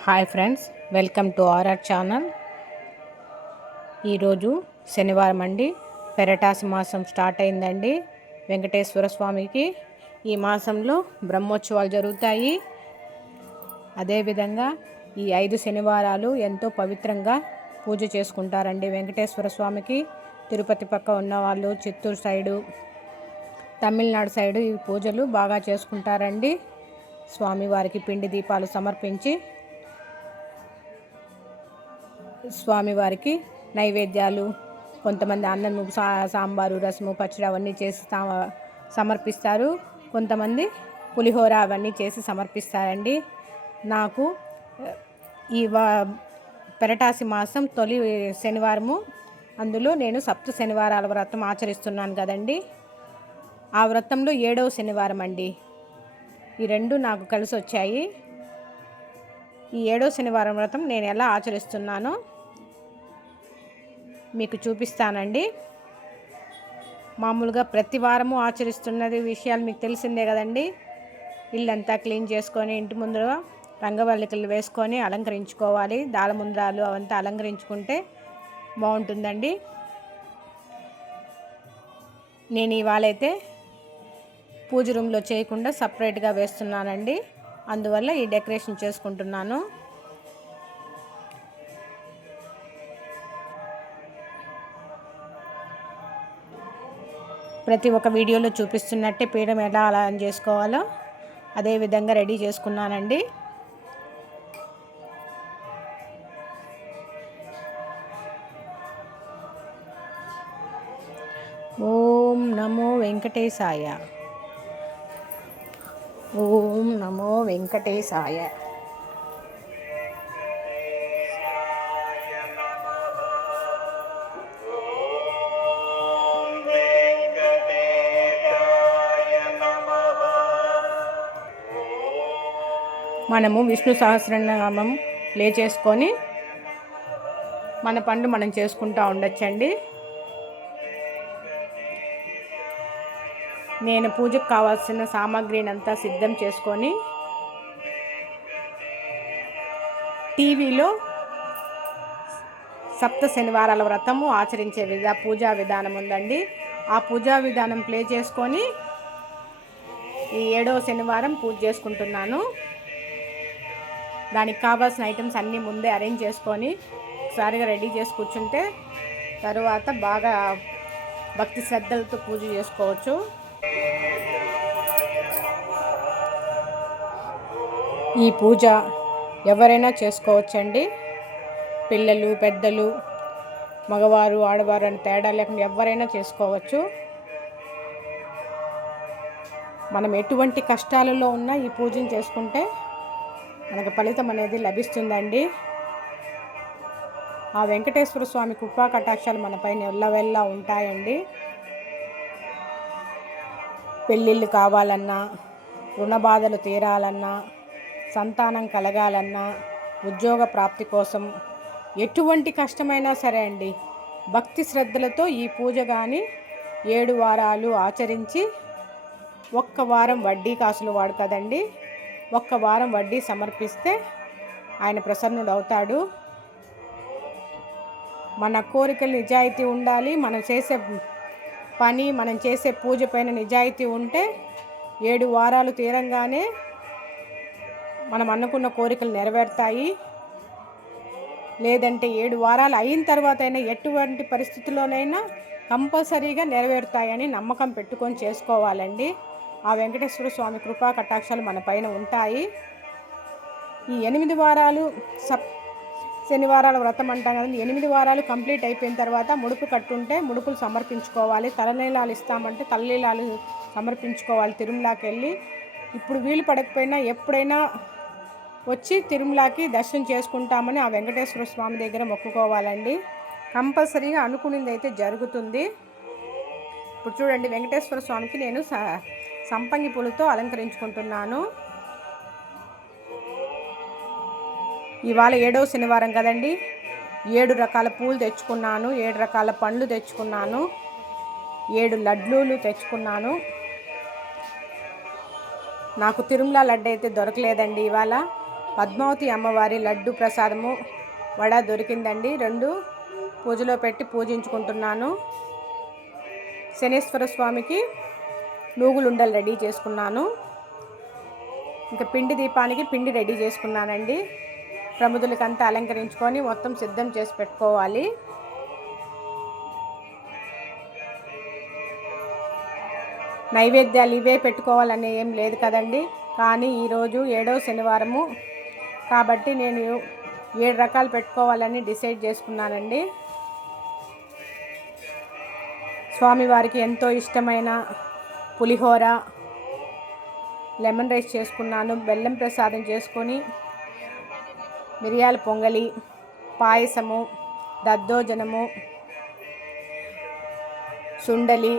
Hi friends, welcome to RR channel. ఈరోజు శనివారం అండి. పెరటాసి మాసం స్టార్ట్ అయిందండి. వెంకటేశ్వర స్వామికి ఈ మాసంలో బ్రహ్మోత్సవాలు జరుగుతాయి. అదేవిధంగా ఈ 5 శనివారాలు ఎంతో పవిత్రంగా పూజ చేసుకుంటారండి వెంకటేశ్వర స్వామికి. తిరుపతి పక్క ఉన్నవాళ్ళు, చిత్తూరు సైడు, తమిళనాడు సైడు ఈ పూజలు బాగా చేసుకుంటారండి. స్వామివారికి పిండి దీపాలు సమర్పించి స్వామివారికి నైవేద్యాలు, కొంతమంది అన్నము, సాంబారు, రసము, పచ్చడి అవన్నీ చేసి సమర్పిస్తారు. కొంతమంది పులిహోర అవన్నీ చేసి సమర్పిస్తారండి. నాకు ఈ పెరటాసి మాసం తొలి శనివారము, అందులో నేను సప్త శనివారాల వ్రతం ఆచరిస్తున్నాను కదండి. ఆ వ్రతంలో 7వ శనివారం అండి. ఈ రెండు నాకు కలిసి వచ్చాయి. ఈ 7వ శనివారం వ్రతం నేను ఎలా ఆచరిస్తున్నానో మీకు చూపిస్తానండి. మామూలుగా ప్రతి వారము ఆచరిస్తున్నది విషయాలు మీకు తెలిసిందే కదండి. ఇల్లంతా క్లీన్ చేసుకొని ఇంటి ముందర రంగవల్లికలు వేసుకొని అలంకరించుకోవాలి. దాళముంద్రాలు అవంతా అలంకరించుకుంటే బాగుంటుందండి. నేను ఇవాళైతే పూజ రూమ్లో చేయకుండా సపరేట్గా వేస్తున్నానండి. అందువల్ల ఈ డెకరేషన్ చేసుకుంటున్నాను. ప్రతి ఒక్క వీడియోలో చూపిస్తున్నట్టే పీఠం ఎలా అలా చేసుకోవాలో అదే విధంగా రెడీ చేసుకున్నానండి. ఓం నమో వెంకటేశాయ. ఓం నమో వెంకటేశాయ. మనము విష్ణు సహస్రనామం ప్లే చేసుకొని మన పనులు మనం చేసుకుంటూ ఉండొచ్చండి. నేను పూజకు కావాల్సిన సామాగ్రిని అంతా సిద్ధం చేసుకొని టీవీలో సప్త శనివారాల వ్రతము ఆచరించే పూజా విధానం ఉందండి. ఆ పూజా విధానం ప్లే చేసుకొని ఈ 7వ శనివారం పూజ చేసుకుంటున్నాను. దానికి కావాల్సిన ఐటమ్స్ అన్నీ ముందే అరేంజ్ చేసుకొని ఒకసారిగా రెడీ చేసి కూర్చుంటే తరువాత బాగా భక్తి శ్రద్ధలతో పూజ చేసుకోవచ్చు. ఈ పూజ ఎవరైనా చేసుకోవచ్చండి. పిల్లలు, పెద్దలు, మగవారు, ఆడవారు అని తేడా లేకుండా ఎవరైనా చేసుకోవచ్చు. మనం ఎటువంటి కష్టాలలో ఉన్నా ఈ పూజను చేసుకుంటే మనకు ఫలితం అనేది లభిస్తుందండి. ఆ వెంకటేశ్వర స్వామి కృపా కటాక్షాలు మన పైన ఎల్లవెల్లా ఉంటాయండి. పెళ్ళిళ్ళు కావాలన్నా, రుణ బాధలు తీరాలన్నా, సంతానం కలగాలన్నా, ఉద్యోగ ప్రాప్తి కోసం ఎటువంటి కష్టమైనా సరే అండి, భక్తి శ్రద్ధలతో ఈ పూజ కానీ 7 వారాలు ఆచరించి ఒక్క వారం వడ్డీ కాసులు వాడు కదండి, ఒక్క వారం వడ్డీ సమర్పిస్తే ఆయన ప్రసన్నుడు అవుతాడు. మన కోరికలు నిజాయితీ ఉండాలి. మనం చేసే పని, మనం చేసే పూజ పైన నిజాయితీ ఉంటే 7 వారాలు తీరంగానే మనం అనుకున్న కోరికలు నెరవేరుతాయి. లేదంటే 7 వారాలు అయిన తర్వాత అయినా ఎటువంటి పరిస్థితుల్లోనైనా కంపల్సరీగా నెరవేరుతాయని నమ్మకం పెట్టుకొని చేసుకోవాలండి. ఆ వెంకటేశ్వర స్వామి కృపా కటాక్షాలు మన పైన ఉంటాయి. ఈ 8 వారాలు శనివారాల వ్రతం అంటాం కదండి. 8 వారాలు కంప్లీట్ అయిపోయిన తర్వాత ముడుపు కట్టుంటే ముడుపులు సమర్పించుకోవాలి. తలనీలాలు ఇస్తామంటే తలనీలాలు సమర్పించుకోవాలి తిరుమలకి వెళ్ళి. ఇప్పుడు వీలు పడకపోయినా ఎప్పుడైనా వచ్చి తిరుమలకి దర్శనం చేసుకుంటామని ఆ వెంకటేశ్వర స్వామి దగ్గర మొక్కుకోవాలండి. కంపల్సరీగా అనుకునేది అయితే జరుగుతుంది. ఇప్పుడు చూడండి, వెంకటేశ్వర స్వామికి నేను సంపంగి పూలతో అలంకరించుకుంటున్నాను. ఇవాళ 7వ శనివారం కదండి. 7 రకాల పూలు తెచ్చుకున్నాను, 7 రకాల పండ్లు తెచ్చుకున్నాను, 7 లడ్లూలు తెచ్చుకున్నాను. నాకు తిరుమల లడ్డు అయితే దొరకలేదండి ఇవాళ. పద్మావతి అమ్మవారి లడ్డు ప్రసాదము వడ దొరికిందండి. 2 పూజలో పెట్టి పూజించుకుంటున్నాను. శనేశ్వర స్వామికి నూగులుండలు రెడీ చేసుకున్నాను. ఇంకా పిండి దీపానికి పిండి రెడీ చేసుకున్నానండి. ప్రముదులకంతా అలంకరించుకొని మొత్తం సిద్ధం చేసి పెట్టుకోవాలి. నైవేద్యాలు ఇవే పెట్టుకోవాలని ఏం లేదు కదండి. కానీ ఈరోజు 7వ శనివారము కాబట్టి నేను 7 రకాలు పెట్టుకోవాలని డిసైడ్ చేసుకున్నానండి. స్వామివారికి ఎంతో ఇష్టమైన పులిహోర, లెమన్ రైస్ చేసుకున్నాను. బెల్లం ప్రసాదం చేసుకొని మిరియాల పొంగలి, పాయసము, దద్దోజనము, సుండలి,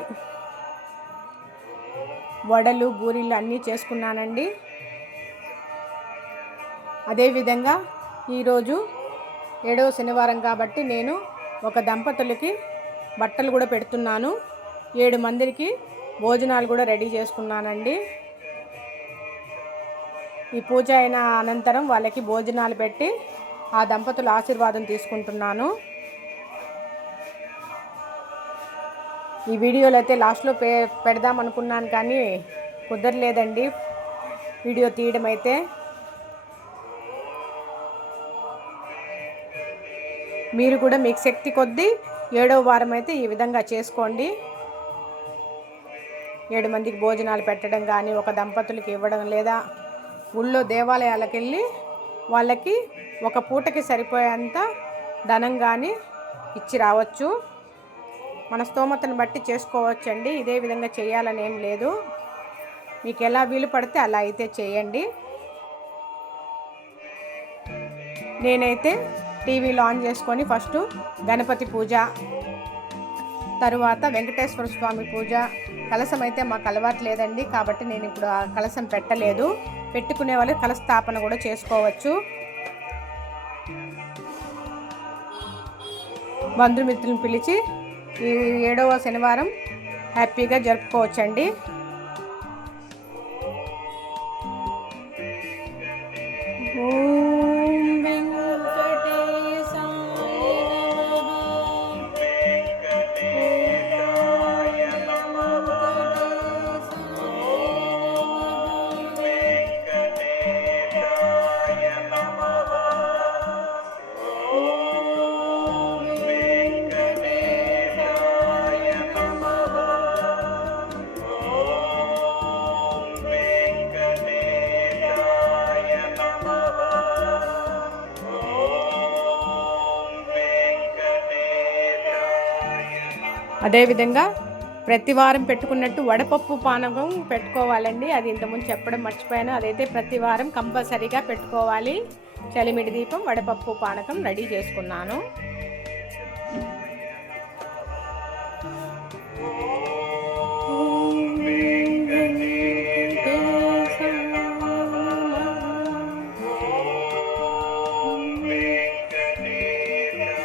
వడలు, బూరీలు అన్నీ చేసుకున్నానండి. అదేవిధంగా ఈరోజు 7వ శనివారం కాబట్టి నేను ఒక దంపతులకి బట్టలు కూడా పెడుతున్నాను. 7 మందికి భోజనాలు కూడా రెడీ చేసుకున్నానండి. ఈ పూజ అయిన అనంతరం వాళ్ళకి భోజనాలు పెట్టి ఆ దంపతుల ఆశీర్వాదం తీసుకుంటున్నాను. ఈ వీడియోలో అయితే లాస్ట్లో పెడదాం అనుకున్నాను కానీ కుదరలేదండి వీడియో తీయడం అయితే. మీరు కూడా మీకు శక్తి కొద్దీ 7వ వారం అయితే ఈ విధంగా చేసుకోండి. 7 మందికి భోజనాలు పెట్టడం కానీ, ఒక దంపతులకి ఇవ్వడం, లేదా ఊళ్ళో దేవాలయాలకు వెళ్ళి వాళ్ళకి ఒక పూటకి సరిపోయేంత ధనం కానీ ఇచ్చి రావచ్చు. మన స్తోమతను బట్టి చేసుకోవచ్చండి. ఇదే విధంగా చేయాలని ఏం లేదు. మీకు ఎలా వీలు పడితే అలా అయితే చేయండి. నేనైతే టీవీలో ఆన్ చేసుకొని ఫస్ట్ గణపతి పూజ, తరువాత వెంకటేశ్వర స్వామి పూజ. కలశం అయితే మాకు అలవాటు లేదండి కాబట్టి నేను ఇప్పుడు ఆ కలశం పెట్టలేదు. పెట్టుకునే వాళ్ళు కలశస్థాపన కూడా చేసుకోవచ్చు. బంధుమిత్రులను పిలిచి ఈ 7వ శనివారం హ్యాపీగా జరుపుకోవచ్చండి. అదేవిధంగా ప్రతి వారం పెట్టుకున్నట్టు వడపప్పు పానకం పెట్టుకోవాలండి. అది ఇంతకుముందు చెప్పడం మర్చిపోయాను. అదైతే ప్రతి వారం కంపల్సరీగా పెట్టుకోవాలి. చలిమిడి దీపం, వడపప్పు పానకం రెడీ చేసుకున్నాను.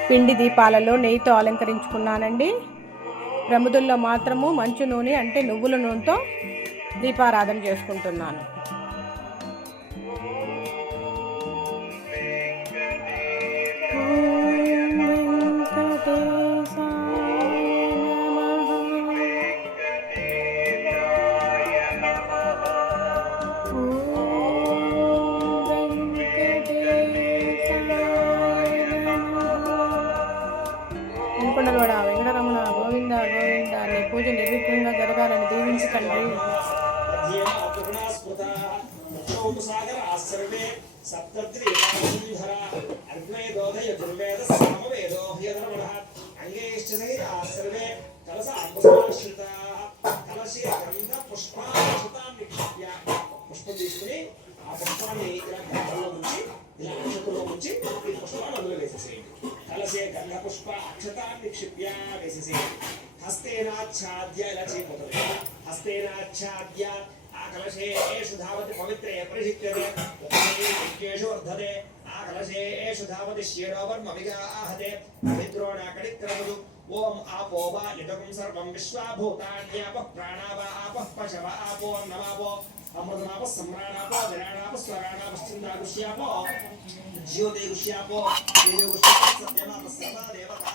పిండి దీపాలలో నెయ్యితో అలంకరించుకున్నానండి. ప్రముదుల్లో మాత్రము మంచు నూనె అంటే నువ్వుల నూనెతో దీపారాధన చేసుకుంటున్నాను. వెంకటరమణ వెంకటరమణ గోవింద గోవింద నీ పూజ నిర్విఘ్నంగా జరగాలని దీవించకండి. పుష్పం తీసుకుని ఆ పుష్పాన్ని ఇలా గంటలో ఉంచి ఇలా అక్షతలో ఉంచి ఈ పుష్పాన్ని అందులో వేసేసేయండి. కలసే గంధ పుష్ప అక్షతాన్ని నిక్షిప్య వేసేసేయండి. హస్తేనాచ్ఛాద్య ఇలా చేయబోతుంది. హస్తేనాచ్ఛాద్య ఆ కలశేషు ధావతి పవిత్రే పరిషిచ్యతే ఉత్తరేషు వర్ధతే ఆ కలశేషు ధావతి శిరోవర్మ విగాహతే పవిత్రోణాకడిక్రముదు. ఓం ఆపో వా ఇదం సర్వం విశ్వాభూతాన్యాపః ప్రాణావ ఆపః పశవ ఆపో నమాపో अमृतनाप सम्राणाप विराणाप स्वराणाप श्चिन्दागुष्याप ज्योतिगुष्याप तेजोगुष्याप सत्यमाप सर्वा देवता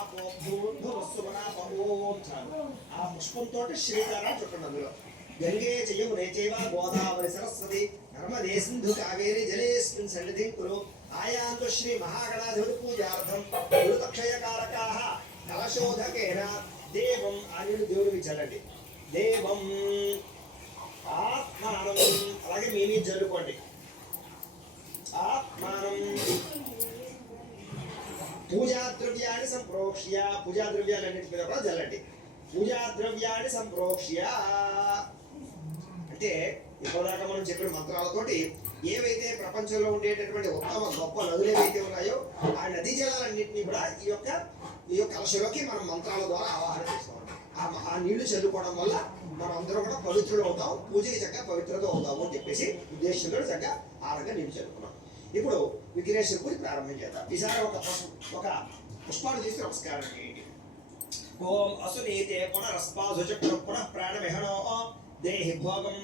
आपो भूर्भुवस्सुवनाप ओम ఛాలు ఆ పుష్పంతో శ్రీకారం చుట్టండి అందులో గంగే చయమునే చైవ గోదావరి సరస్వతి నర్మదే సింధు కావేరి జలేస్మిన్ సన్నిధిం కురు ఆయాంతు శ్రీ మహాగణాధిపతి పూజార్థం గురుతక్షయకారకాః కలశోధకేన దేవం ఆయుడు దేవుడికి చల్లండి దేవం ఆత్మానం అలాగే మీ జల్లుకోండి ఆత్మానం పూజా ద్రవ్యాన్ని సంప్రోక్ష్య పూజా ద్రవ్యాలన్నింటి మీద కూడా జల్లండి పూజా ద్రవ్యాన్ని సంప్రోక్ష్య అంటే ఇప్పటిదాకా మనం చెప్పిన మంత్రాలతోటి ఏవైతే ప్రపంచంలో ఉండేటటువంటి ఉత్తమ గొప్ప నదులు ఏవైతే ఉన్నాయో ఆ నదీ జలాలన్నింటినీ కూడా ఈ యొక్క కలశలోకి మనం మంత్రాల ద్వారా ఆవాహన చేస్తాం. ఆ నీళ్లు చల్లుకోవడం వల్ల మనం అందరం కూడా పవిత్రులు అవుతాం, పూజకి చక్కగా పవిత్రత అవుతాము అని చెప్పేసి ఉద్దేశంతో చక్కగా ఆ రకంగా నీళ్లు చల్లుకున్నాం. ఇప్పుడు విఘ్నేశ్వర పూజ ప్రారంభం చేద్దాం. ఈసారి ఒక పుష్పాలు తీసి నమస్కారం చేయండి. ఓం అసునీతే పునరస్పాసుచక్ర పునః ప్రాణమిహనో దేహి భోగం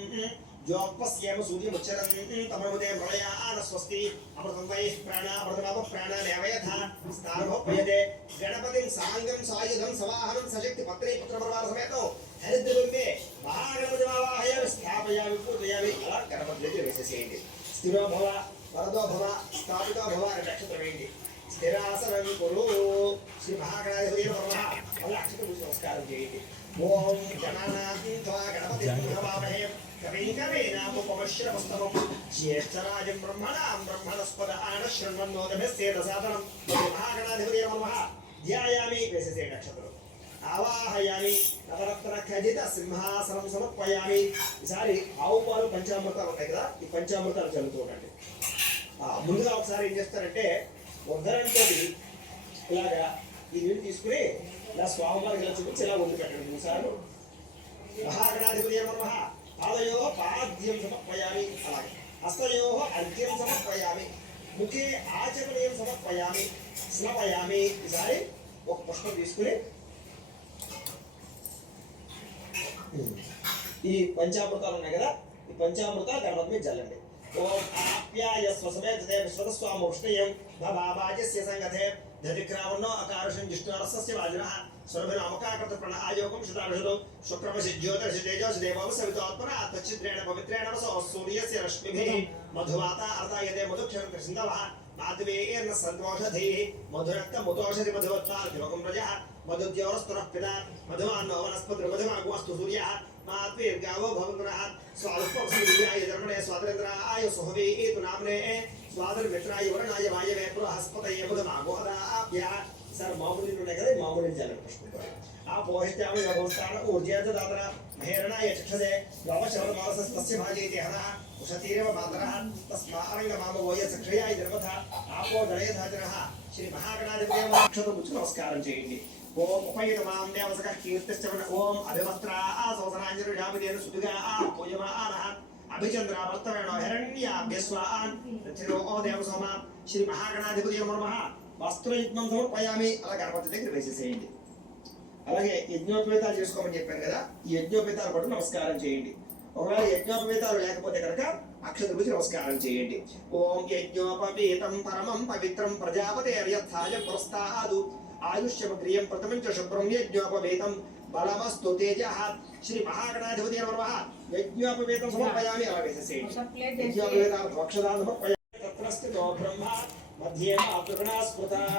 జ్యోపస్యేమ సూర్యముచ్చరం తమృతే ప్రళయాన స్వస్తి అమృతం వై ప్రాణ అమృతమాప ప్రాణానేవయథ స్థానభోపయతే గణపతిం సాంగం సాయుధం సవాహనం సశక్తి పత్రే పుత్రపరివార సమేతం హరిద్రగుంబే మహాగణపతి ఆవాహయామి స్థాపయామి పూజయామి అలా గణపతి దగ్గర వేసేసేయండి. స్థిరో భవ వరదో భవ స్థాపితో భవ అనే నక్షత్రం వేయండి. స్థిరాసనం కురు శ్రీ మహాగణాధిపతి నమః అలా అక్షత పూజ నమస్కారం చేయండి. ఓం గణానాథం త్వా గణపతి నమః కవీనాముపమశ్రవస్తమం జ్యేష్ఠరాజం బ్రహ్మణాం బ్రహ్మణస్పద ఆనశృణ్వన్నోదభిస్తేదసాదనం మహాగణాధిపతి నమః ధ్యాయామి వేసేసే నక్షత్రం ఆవాహయామి నవరత్న ఖజిత సింహాసనం సమర్పయామి. ఈసారి ఆవు పాలు పంచామృతాలు ఉంటాయి కదా, ఈ పంచామృతాలు చల్లుతూ ఉండండి. ముందుగా ఒకసారి ఏం చేస్తారంటే ఉద్ధరణతో ఇలాగా ఈ నీళ్ళు తీసుకుని ఇలా స్వామివారికి ఇలా చూపించి ఇలా వండి పెట్టండి. మూడుసార్లు మహాగణాధిపతి నమః పాదయో పాద్యం సమర్పయామి, అలాగే హస్తయో అర్ఘ్యం సమర్పయామి, ముఖే ఆచమనీయం సమర్పయామి, స్నపయామి. ఈసారి ఒక పుష్పం తీసుకుని ఈ పంచామృతాలు ఉన్నాయి కదా, ఈ పంచామృతాలు గణపతి మీద జల్లండి. ఓం ఆప్యాయ స్వసమేతే విశ్వతస్వామ ఉష్ణయం భవాజస్య సంగతే దధిక్రావణో అకారుషం జిష్ణురస్య వాజినః స్వర్భనామకాకృత ప్రణా ఆయోగం శతారుషదో శుక్రమసి జ్యోతిషి తేజోసి దేవోప సవితోత్పర తచ్చిద్రేణ పవిత్రేణ వసో సూర్యస్య రశ్మిభిః మధుమాత అర్ధాయతే మధుక్షరం కృష్ణవః మాధవేర్న సంతోషధీః మధురక్త ముతోషధి మధువత్వాల్ దివకం ప్రజః మధుద్యోరస్తునః పితా మధుమాన్నో వనస్పతి మధుమాగోస్తు సూర్యః మాత్వేర్గావో భవంతునః స్వాదుపక్షీయాయ ధర్మణే స్వాతంత్రాయ సుహవే ఏతు నామ్నే స్వాతంత్రమిత్రాయ వరణాయ వాయవే బృహస్పతయ మధుమాగోదాభ్య. సార్ మామూలు ఉన్నాయి కదా, మామూలు జలం పుష్పంతో ఆ పోహిత్యామి భగవస్తాన ఊర్జేత దాతర మహేరణాయ చక్షదే గవశవమానసస్తస్య భాజేతి హనః ఉషతీరవ మాతరః తస్మారంగ మామవోయ సక్షయాయ ధర్మథ ఆపో దళయధాజనః. శ్రీ మహాగణాధిపతి అక్షత ముచ్చు నమస్కారం చేయండి. ఓం ఉపయుతమాం దేవసకః కీర్తిశ్చవన ఓం అభివస్త్రా ఆసోసనాంజరుజామిదేన సుదుగా పూయమానః అభిచంద్రావర్తవేణో హిరణ్యాభ్యస్వాన్ ప్రతిరో దేవసోమ. శ్రీ మహాగణాధిపతి నమః వస్త్రయుగ్మం సమర్పయామి, అలా గణపతి దగ్గర వేసేసేయండి. అలాగే యజ్ఞోపేతాలు చేసుకోమని చెప్పాను కదా, ఈ యజ్ఞోపేతాలు పట్టు నమస్కారం చేయండి. ఒకవేళ యజ్ఞోపేతాలు లేకపోతే కనుక అక్షత గురించి నమస్కారం చేయండి. ఓం యజ్ఞోపవీతం పరమం పవిత్రం ప్రజాపతే అర్యర్థాయ పురస్తాదు ఆయుష్యమగ్రియం ప్రథమం చ శుభ్రం యజ్ఞోపవేతం బలమస్తు తేజః. శ్రీ మహాగణాధిపతి నమః యజ్ఞోపవేతం సమర్పయామి, అలా వేసేసేయండి. యజ్ఞోపవేతాలు భక్షదాలు సమర్పయామి. తత్రస్థితో బ్రహ్మ మధ్యే మాతృగణా స్మృతాః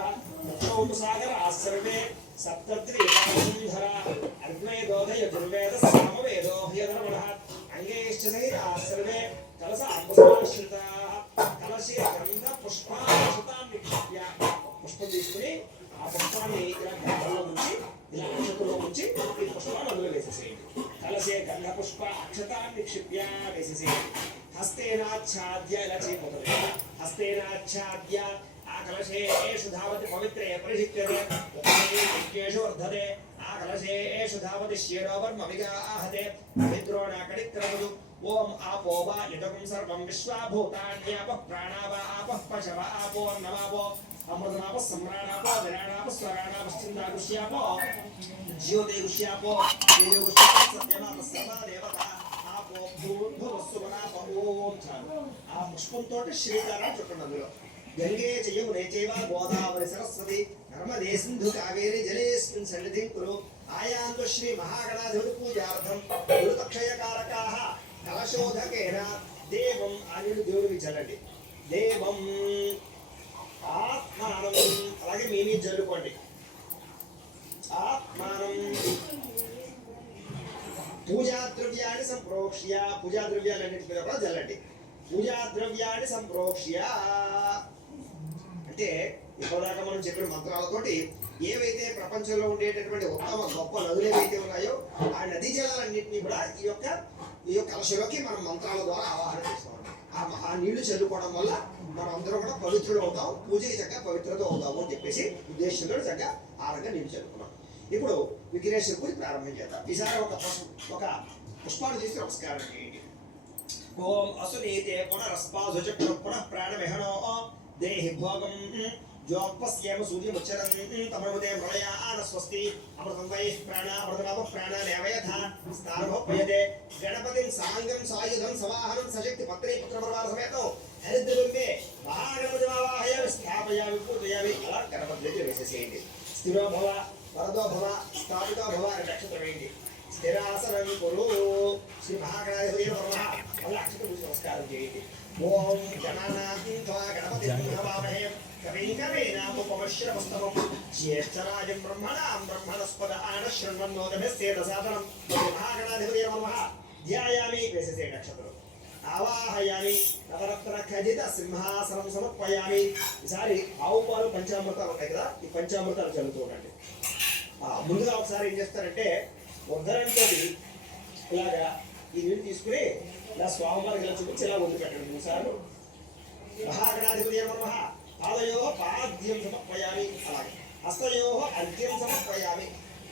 తత్రోపసాగరాः సర్వే సప్తత్రిధరా అగ్నేదోదయ దుర్వేద సామవేదో హ్యధర్మణః అంగేశ్చ సహితాः సర్వే కలశాంబుసమాశ్రితాः కలశే గంధ పుష్పాక్షతాం నిక్షిప్య. పుష్పం తీసుకుని ఆ పుష్పాన్ని ఇలా గంధంలో ఉంచి ఇలా అక్షతలో ఉంచి ఈ పుష్పాన్ని అందులో వేసేసేయండి. కలశే గంధ పుష్ప అక్షతాన్ని నిక్షిప్య వేసేసేయండి. హస్తేనాచ్ఛాద్య ఇలా చేయబోతుంది. హస్తేనాచ్ఛాద్య ఆ కలశేషు ధావతి పవిత్రే పరిషిచ్యతే యజ్ఞేషు వర్ధతే. ఆ కలశేషు ధావతి శిరోవర్మవిగాహతే విద్రోణాకడిక్రమదు. ఓం ఆపో వా యుతకం సర్వం విశ్వాభూతాన్యాపః ప్రాణావ ఆపః పశవ ఆపో అన్నమాపో అమృతమాప సమ్రాణాప విరాణాప స్వరాణాప శ్చిందాగుష్యాపో జ్యోతిగుష్యాపో తేజోగుష్యాప సత్యమాప సర్వా దేవత ఆపో ఓం చాలు. ఆ పుష్పంతో శ్రీకారం చుట్టండి అందులో. గంగే యమునే చైవ గోదావరి సరస్వతి నర్మదే సింధు కావేరి జలేస్మిన్ సన్నిధిం కురు ఆయాంతు శ్రీ మహాగణాధిపతి పూజార్థం గురుతక్షయకారకాః కలశోధకేన దేవం అని దేవుడికి చల్లండి. దేవం ఆత్మానం అలాగే మీ జల్లుకోండి. ఆత్మానం పూజా ద్రవ్యాన్ని సంప్రోక్ష్య పూజా ద్రవ్యాలన్నింటి మీద కూడా జల్లండి. పూజా ద్రవ్యాన్ని సంప్రోక్ష్య అంటే ఇప్పటిదాకా మనం చెప్పిన మంత్రాలతోటి ఏవైతే ప్రపంచంలో ఉండేటటువంటి ఉత్తమ గొప్ప నదులు ఏవైతే ఉన్నాయో ఆ నదీ జలాలన్నింటినీ కూడా ఈ యొక్క కలశలోకి మనం మంత్రాల ద్వారా ఆవాహన చేసుకోవాలి. ఆ నీళ్లు చల్లుకోవడం వల్ల మనం అందరం కూడా పవిత్రులు అవుతాం, పూజకి చక్కగా పవిత్రత అవుతాము అని చెప్పేసి ఉద్దేశంతో చక్కగా ఆ రకంగా నీళ్లు చల్లుకున్నాం. ఇప్పుడు విఘ్నేశ్వర పూజ ప్రారంభం చేద్దాం. ఈసారి ఒక పుష్పాలు తీసి నమస్కారం చేయండి. ఓం అసునీతే పునరస్పాసుచక్ర పునః ప్రాణమిహనో దేహి భోగం జ్యోపస్యేమ సూర్యముచ్చరం తమృదే మృళయాన స్వస్తి అమృతం వైః ప్రాణ అమృతమాప ప్రాణానేవయథ స్థానభోపయతే గణపతిం సాంగం సాయుధం సవాహనం సశక్తి పత్రే పుత్రపరివార సమేతం హరిద్రబింబే మహాగణపతిమావాహయామి స్థాపయామి పూజయామి. అలా గణపతి దగ్గర వేసేసేయండి. స్థిరో భవ వరదో భవ స్థాపితో భవ అని నక్షత్రం వేయండి. స్థిరాసనం కురు శ్రీ మహాగణాధిపతి నమః. మళ్ళీ అక్షత పూజ నమస్కారం చేయండి. ఓం గణానాం త్వా గణపతిం నమామహే కవిం కవీనాముపమశ్రవస్తమం జ్యేష్ఠరాజం బ్రహ్మణాం బ్రహ్మణస్పద ఆనశృణ్వన్నోదభిస్తేదసాదనం మహాగణాధిపతి నమః. ధ్యాయామి వేసేసే నక్షత్రం. ఆవాహయామి నవరత్న ఖజిత సింహాసనం సమర్పయామి. ఈసారి ఆవు పాలు పంచామృతాలు ఉంటాయి కదా, ఈ పంచామృతాలు చల్లుతూ ఉండండి. ముందుగా ఒకసారి ఏం చేస్తారంటే ఉద్ధరణతో ఇలాగా ఈ నీళ్ళు తీసుకుని ఇలా స్వామివారికి ఇలా చూపించి ఇలా వదిలిపెట్టండి 3 సార్లు. మహాగణాధిపతి నమః. పాదయో పాద్యం సమర్పయామి. అలాగే హస్తయో అర్ఘ్యం సమర్పయామి.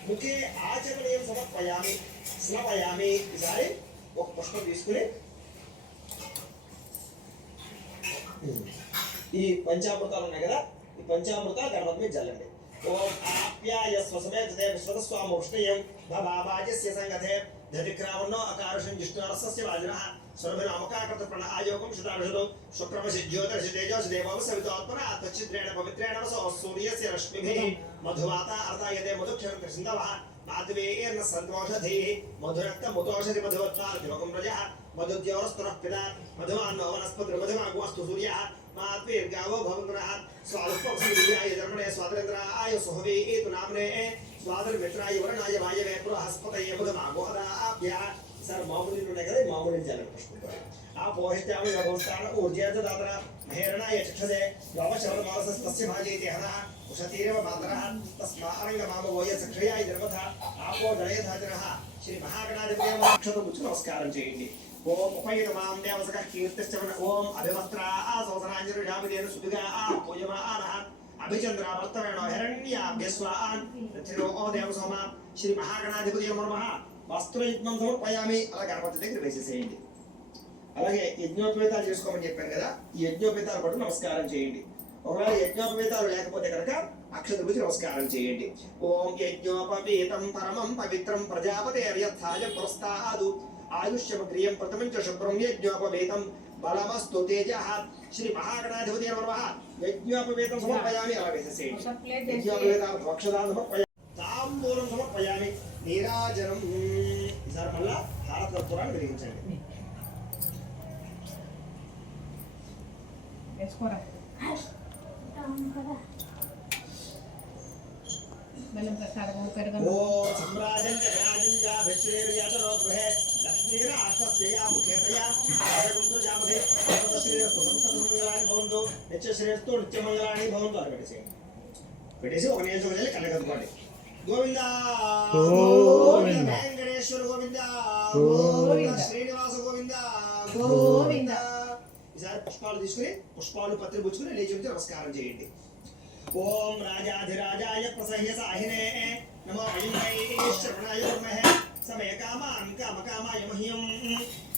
ముఖే ఆచమనీయం సమర్పయామి. స్నపయామి. ఈసారి ఒక పుష్పం తీసుకుని ఈ పంచామృతాలు ఉన్నాయి కదా, ఈ పంచామృతాలు గణపతి మీద జల్లండి. ఓం ఆప్యాయ స్వసమేతతే విశ్వతస్వామ ఉష్ణయం భవాజస్య సంగతే దధిక్రావణో అకారుషం జిష్ణురస్య వాజినః స్వర్భనామకాకృత ప్రణః ఆయోగం శతారుషతో శుక్రమసి జ్యోతిషి తేజోసి దేవోప సవితోత్పన తచ్చిద్రేణ పవిత్రేణ వసో సూర్యస్య రశ్మిభిః మధుమాత అర్ధాయతే మధుక్షరం కృష్ణవః మాధవేర్న సంతోషధీః మధురక్త ముతోషధి మధువత్వాల్ దివకం రజః మధుద్యోరస్తునః పితా మధుమాన్నో వనస్పతి మధుమాగోస్తు సూర్యః మాత్వేర్గావో భవంతునః స్వాదుపక్షీయాయ ధర్మణే స్వాతంత్రాయ సుహవే ఏతు నామ్నే స్వాతంత్రాయ వరణాయ వాయవే పురహస్పతయ మధుమాగోదాభ్య. సార్ మామూలు ఉన్నాయి కదా, మామూలు జలం పుష్పం ఆ పోహిత్యామి భగవంతాన ఊర్జేత దాతర మహేరణాయ చక్షదే లోపశవన మానసస్తస్య భాజేతి హనః ఉషతీరవ మాతరః తస్మారంగ మామవోయ చక్షయాయ ధర్మథ ఆపో దయధాజనః. శ్రీ మహాగణాధిపతి అక్షత ముచ్చు నమస్కారం చేయండి. ఓం ఉపయుతమాం దేవసకః కీర్తిశ్చవన ఓం అభివస్త్రా ఆసోసనాంజరుడామిదేన సుభిగా పూజమానః అభిచంద్రావర్తవేణో హిరణ్యాభ్యస్వాన్ పృథివో దేవసోమ. శ్రీ మహాగణాధిపతి నమః. వస్త్రయుగ్మం సమర్పయామి. అలా గణపతి దగ్గర వేసేసేయండి. అలాగే యజ్ఞోపేతాలు చేసుకోమని చెప్పాను కదా, ఈ యజ్ఞోపేతాలు పట్టు నమస్కారం చేయండి. ఒకవేళ యజ్ఞోపేతాలు లేకపోతే కనుక అక్షత పూజ నమస్కారం చేయండి. ఓం యజ్ఞోపవీతం పరమం పవిత్రం ప్రజాపతేర్యర్థాయ పురస్తాదు ఆయుష్యమగ్రియం ప్రథమం చ శుభ్రం యజ్ఞోపవేతం బలమస్తు తేజః. శ్రీ మహాగణాధిపతి నమః. యజ్ఞోపవేతం సమర్పయామి. అలా వేసేసేయండి. యజ్ఞోపవేతాలు భక్షదాలు సమర్పయామి. తాంబూలం సమర్పయామి. నీరాజనం. ఈసారి మళ్ళా హారత కర్పూరాన్ని వెలిగించండి. బెల్లం ప్రసాదం పెరుగం. ఓం సమ్రాజం జగరాజం జా విశ్వేర్యాతనో గృహే లక్ష్మీర ఆశ్వస్యయా ముఖేతయా రాజగుంద్ర జామధే సర్వశ్రేయస్తు సంతతమంగళాని భవంతు నిత్యశ్రేయస్తు నిత్యమంగళాని భవంతు. అని పెట్టేసి ఒక నియోజకవర్గాన్ని కళ్ళకద్దుకోండి. గోవిందా గోవింద వెంకటేశ్వర గోవింద గోవింద శ్రీనివాస గోవింద గోవింద. ఈసారి పుష్పాలు తీసుకుని పుష్పాలు పత్రి పుచ్చుకుని లేచి ఉంచి నమస్కారం చేయండి. ఓం రాజాధిరాజాయ ప్రసహ్య సాహినే నమో వైశ్రవణాయ వర్మహే సమయ కామాన్ కామకామాయ మహ్యం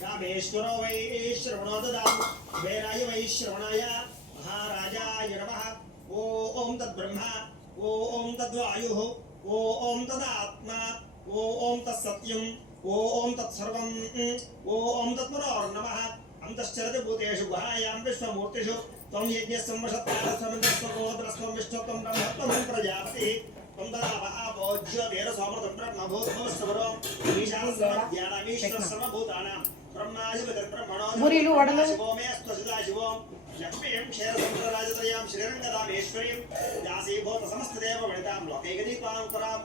రామేశ్వరో వైశ్రవణో దదాతు కుబేరాయ వైశ్రవణాయ మహారాజాయ నమః. ఓం తద్బ్రహ్మ ఓం తద్వాయుః ఓం తదాత్మ ఓం తత్సత్యం ఓం తత్సర్వం ఓం తత్పురోర్నమః అంతశ్చరతి భూతేషు గుహాయాం విశ్వమూర్తిషు త్వం యజ్ఞస్వం వషత్కారస్వం విష్ణుత్వం బ్రహ్మత్వం ప్రజాపతి త్వం దదావః భోజ్య వీర సోమృతం బ్రహ్మభూతమస్తవరో ఈశాన సర్వజ్ఞానమీశ్వర సర్వభూతానాం బూరీలు వడలు శివోం లక్ష్మీం క్షేరసముద్రరాజతయాం శ్రీరంగదామేశ్వరీం దాసీభూత సమస్తదేవ వనితాం లోకైకదీపాంకురాం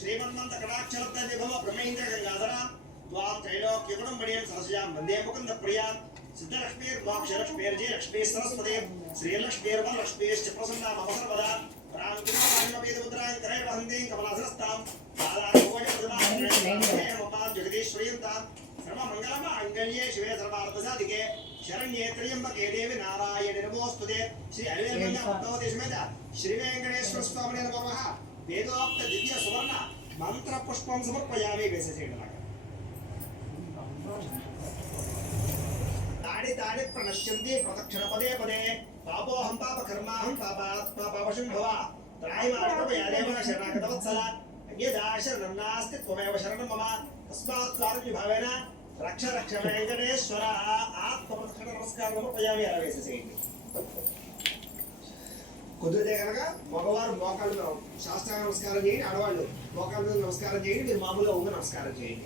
శ్రీమన్మంత కటాక్షరత్న విభవ బ్రహ్మేంద్ర గంగాధరాం త్వాం త్రైలోక్యగుణం మణియం సరస్యాం వందే ముకుంద ప్రియాం సిద్ధలక్ష్మీర్మోక్షలక్ష్మీర్జీ లక్ష్మీ సరస్వతి శ్రీలక్ష్మీర్వరలక్ష్మీశ్చ ప్రసన్నా మమ సర్వదా ప్రాంకురామవేదముద్రాం వహంతీం కమలాసనస్తాం జగదీశ్వరీం తాం సర్వమంగళమాంగళ్యే శివే సర్వార్థసాధికే శరణ్యే త్ర్యంబకే దేవి నారాయణి నమోస్తుతే శ్రీ అలివేల్మంగళ సమేత శ్రీ వెంకటేశ్వర స్వామినే నమః వేదోక్త దివ్య సువర్ణ మంత్ర పుష్పం సమర్పయామి వేసేసేయడం తాడి తాడి ప్రణశ్యంతి ప్రదక్షిణ పదే పదే పాపోహం పాప కర్మాహం పాపాత్మా పాపశంభవ త్రాయమార్గమయాదేవ శరణాగతవత్సల అన్యదా శరణం నాస్తి త్వమేవ శరణం మమ తస్మాత్ కారుణ్యభావేన రక్ష రక్ష వెంకటేశ్వర ఆత్మప్రదక్షిణ నమస్కారం సమర్పయామి అలా వేసేసేయండి. కుదిరితే కనుక మగవారు మోకాళ్ళ మీద శాస్త్రాంగ నమస్కారం చేయండి, ఆడవాళ్ళు మోకాళ్ళ మీద నమస్కారం చేయండి, మీరు మామూలుగా ఉంగ నమస్కారం చేయండి.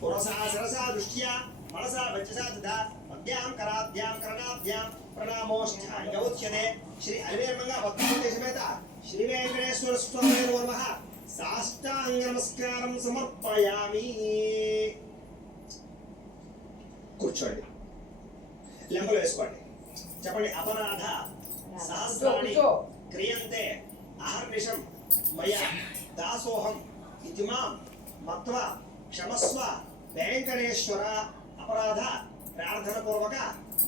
పురసా శిరసా దృష్ట్యా మనసా వచసా తథా పద్భ్యాం కరాభ్యాం కరణాభ్యాం ప్రణామోష్ఠ్యాన్యౌచ్యతే శ్రీ అలివేల్మంగళ పద్మావతి సమేత శ్రీ వెంకటేశ్వర స్వామి నమః సాష్టాంగ నమస్కారం సమర్పయామి. కూర్చోండి, లెంబలు వేసుకోండి, చెప్పండి. అపరాధ సహస్రాణి క్రియంతే అహర్నిశం మయా దాసోహం ఇతి మాం మత్వా క్షమస్వ వెంకటేశ్వర. అపరాధ ప్రార్థన పూర్వక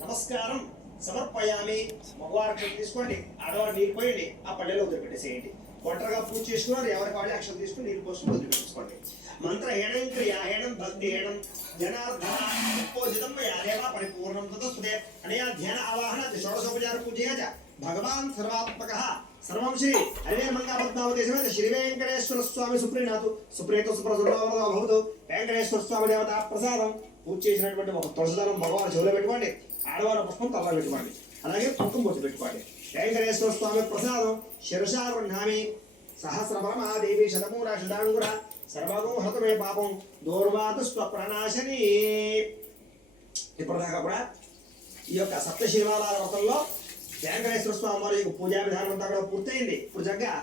నమస్కారం సమర్పయామి. మగవారు తీసుకోండి, ఆడవారు నీరు పోయండి, ఆ పల్లెలో వదిలిపెట్టేసేయండి. ఒంటరిగా పూజ చేసుకున్నారు, ఎవరికి వాళ్ళే అక్షరం తీసుకుని నీరు పోసుకుని వదిలిపెట్టుకోండి. మంత్ర హేణం క్రియాహేణం భక్తి హేణం జనార్దనం మయాదేవ పరిపూర్ణం తతస్తుతే అనయా ధ్యాన ఆవాహన షోడశోపచార పూజయా చ భగవాన్ సర్వాత్మకః సర్వం శ్రీ అలివేల్మంగళ పద్మావతి సమేత శ్రీ వెంకటేశ్వర స్వామి సుప్రీనాథు సుప్రీతో సుప్రసన్నో భవతు. వెంకటేశ్వర స్వామి దేవత ప్రసాదం పూజ చేసినటువంటి ఒక తులసిదళం మగవారు చెవులో పెట్టుకోండి, ఆడవారు పుష్పం తలలో పెట్టుకోండి, అలాగే కుంకుమ బొట్టు పెట్టుకోండి. వెంకటేశ్వర స్వామి ప్రసాదం శిరసా గృహ్ణామి. సహస్రపరమాదేవి శతమూల శతాంగుర సర్వగో హతమే పాపం దూర్వాతు స్వప్రనాశని. ఇప్పటిదాకా కూడా ఈ యొక్క సప్త శనివారాల వ్రతంలో వెంకటేశ్వర స్వామి వారి యొక్క పూజా విధానం అంతా కూడా పూర్తయింది. ఇప్పుడు చక్కగా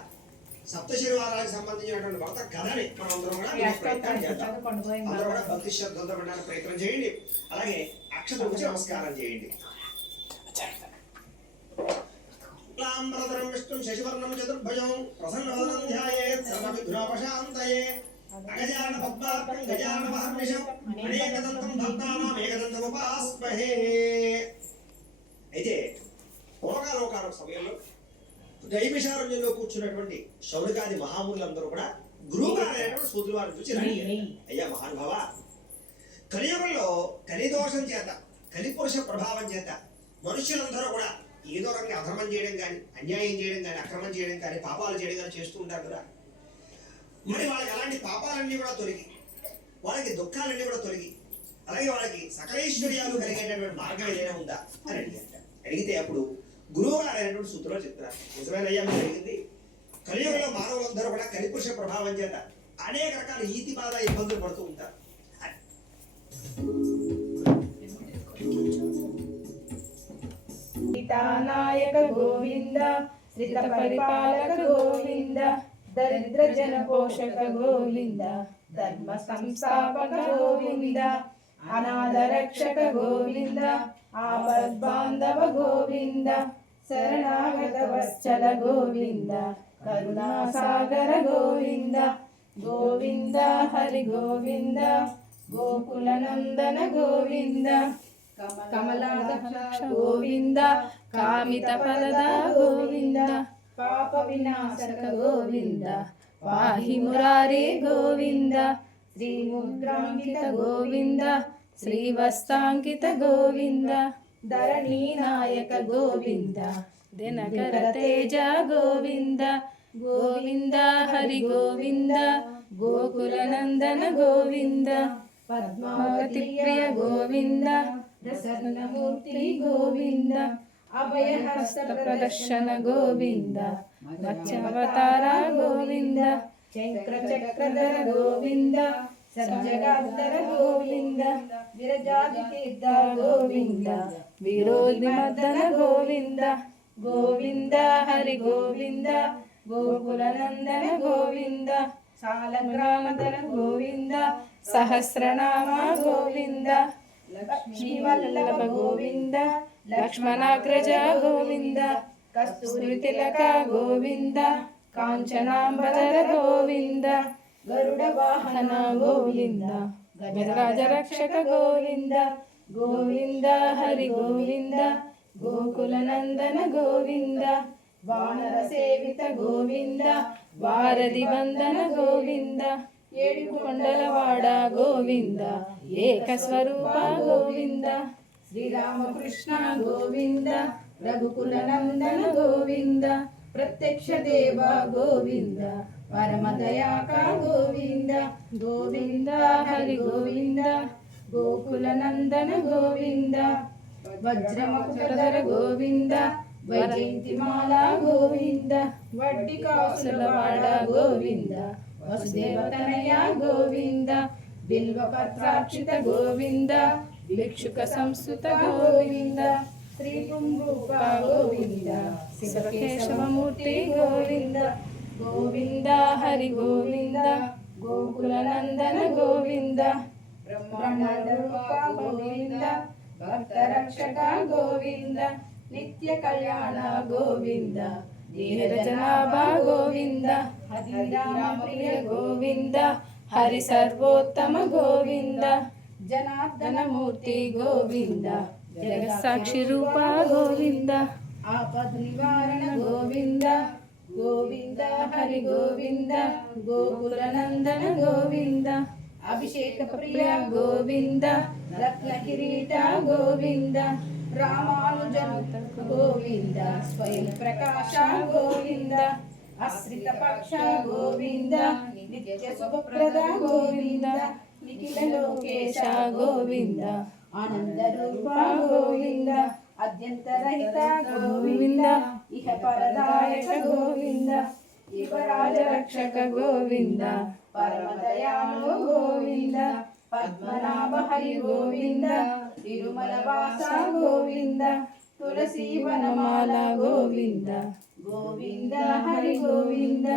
సప్త శనివారాలకు సంబంధించినటువంటి వ్రత కథని మనం అందరం కూడా ప్రయత్నం చేద్దాం. అందరూ కూడా భక్తి శ్రద్ధలతో వినడానికి ప్రయత్నం చేయండి, అలాగే అక్షతలు వచ్చి నమస్కారం చేయండి. విష్ణు శశివర్ణం చతుర్భుజం ప్రసన్నవదనం ధ్యాయేత్ సర్వవిఘ్నోపశాంతయే అగజానన పద్మార్కం గజానన మహర్నిశం అనేకదంతం భక్తానాం ఏకదంతముపాస్మహే. అయితే పూర్వకాలోకాల సమయంలో దైవిశారణ్యంలో కూర్చున్నటువంటి శౌనకాది మహాములందరూ కూడా గురువుగారైనటువంటి సూత్రుల వారిని చూసి రండి, అయ్యా మహానుభావ, కలియుగంలో కలిదోషం చేత కలిపురుష ప్రభావం చేత మనుష్యులందరూ కూడా ఏదో రకంగా అధర్మం చేయడం కానీ, అన్యాయం చేయడం కానీ, అక్రమం చేయడం కానీ, పాపాలు చేయడం కానీ చేస్తూ ఉంటారు కదా. మరి వాళ్ళకి అలాంటి పాపాలన్నీ కూడా తొలగి, వాళ్ళకి దుఃఖాలన్నీ కూడా తొలగి, అలాగే వాళ్ళకి సకలైశ్వర్యాలు కలిగేటటువంటి మార్గం ఏదైనా ఉందా అని అడిగితే అప్పుడు గురువు గారు అయినటువంటి సూత్రులు చెప్తారు, నిజమేనయ్యా మీరు అడిగింది. కలియుగంలో మానవులందరూ కూడా కలిపురుష ప్రభావం చేత అనేక రకాల ఈతి బాధ ఇబ్బందులు పడుతూ ఉంటారు. నాయక గోవింద శ్రిత పరిపాలక గోవింద దరిద్ర జన పోషక గోవింద ధర్మ సంస్థాపక గోవింద అనాథ రక్షక గోవింద ఆపద్బాంధవ గోవింద శరణాగత వత్సల గోవింద కరుణాసాగర గోవింద గోవింద హరి గోవింద గోకుల నందన గోవింద కమలాదక్ష గోవింద కామిత ఫలద గోవింద పాప వినాశక గోవింద పాహి మురారి గోవింద శ్రీ ముద్రాంకిత గోవింద శ్రీవస్తాంకిత గోవింద ధరణీ నాయక గోవింద దినకర తేజ గోవింద గోవింద హరి గోవింద గోకులనందన గోవింద పద్మావతి ప్రియ గోవింద ప్రసన్నమూర్తి గోవింద అభయహస్త ప్రదర్శన గోవింద మత్స్యావతార గోవింద చక్రధర గోవింద సర్జగాధర గోవింద విరజాది తీర్థ గోవింద విరోధి మర్దన గోవింద గోవింద హరి గోవింద గోకులనందన గోవింద సాలగ్రామధర గోవింద సహస్రనామ గోవింద లక్ష్మీవల్లభ గోవింద లక్ష్మణాగ్రజ గోవింద కస్తూరి తిలక గోవింద కాంచనాంబర గోవింద గరుడ వాహన గోవింద గజరాజ రక్షక గోవింద గోవింద హరి గోవింద గోకులనందన గోవింద వానర సేవిత గోవింద వారధి వందన గోవింద ఏడు కొండలవాడ గోవింద ఏకస్వరూప గోవింద శ్రీరామకృష్ణ గోవింద రఘుకులనందన గోవింద ప్రత్యక్ష దేవ గోవింద పరమదయాక గోవింద గోవింద హరి గోవింద గోకులనందన గోవింద వజ్రమకుటధర గోవింద వైజయంతిమాల గోవింద వడ్డి కాసులవాడ గోవింద వసుదేవతనయ గోవింద బిల్వపత్రాక్షిత గోవింద భిక్షుక సంస్కృత గోవింద శ్రీ పుంరూప గోవింద శివకేశవమూర్తి గోవింద గోవింద హరి గోవింద గోకులనందన గోవింద బ్రహ్మాండ గోవింద భక్తరక్షక గోవింద నిత్య కళ్యాణ గోవింద దీనజనాభ గోవింద హరిరామప్రియ గోవింద హరి సర్వోత్తమ గోవింద జనార్దన మూర్తి గోవింద జగత్సాక్షి రూప గోవింద ఆపద్ నివారణ గోవింద గోవింద హరి గోవింద గోకులనందన గోవింద అభిషేక ప్రియ గోవింద రత్న కిరీట గోవింద రామానుజనుత గోవింద స్వయం ప్రకాశ గోవింద ఆశ్రిత పక్ష గోవింద నిత్య శుభప్రద గోవింద నిఖిల లోకేశ గోవింద ఆనంద రూప గోవింద అద్యంతరహిత గోవింద ఇహ పరదాయక గోవింద యువరాజ రక్షక గోవింద పరమదయాళు గోవింద పద్మనాభ హరి గోవింద తిరుమల వాస గోవింద తులసి వనమాల గోవింద గోవింద హరి గోవింద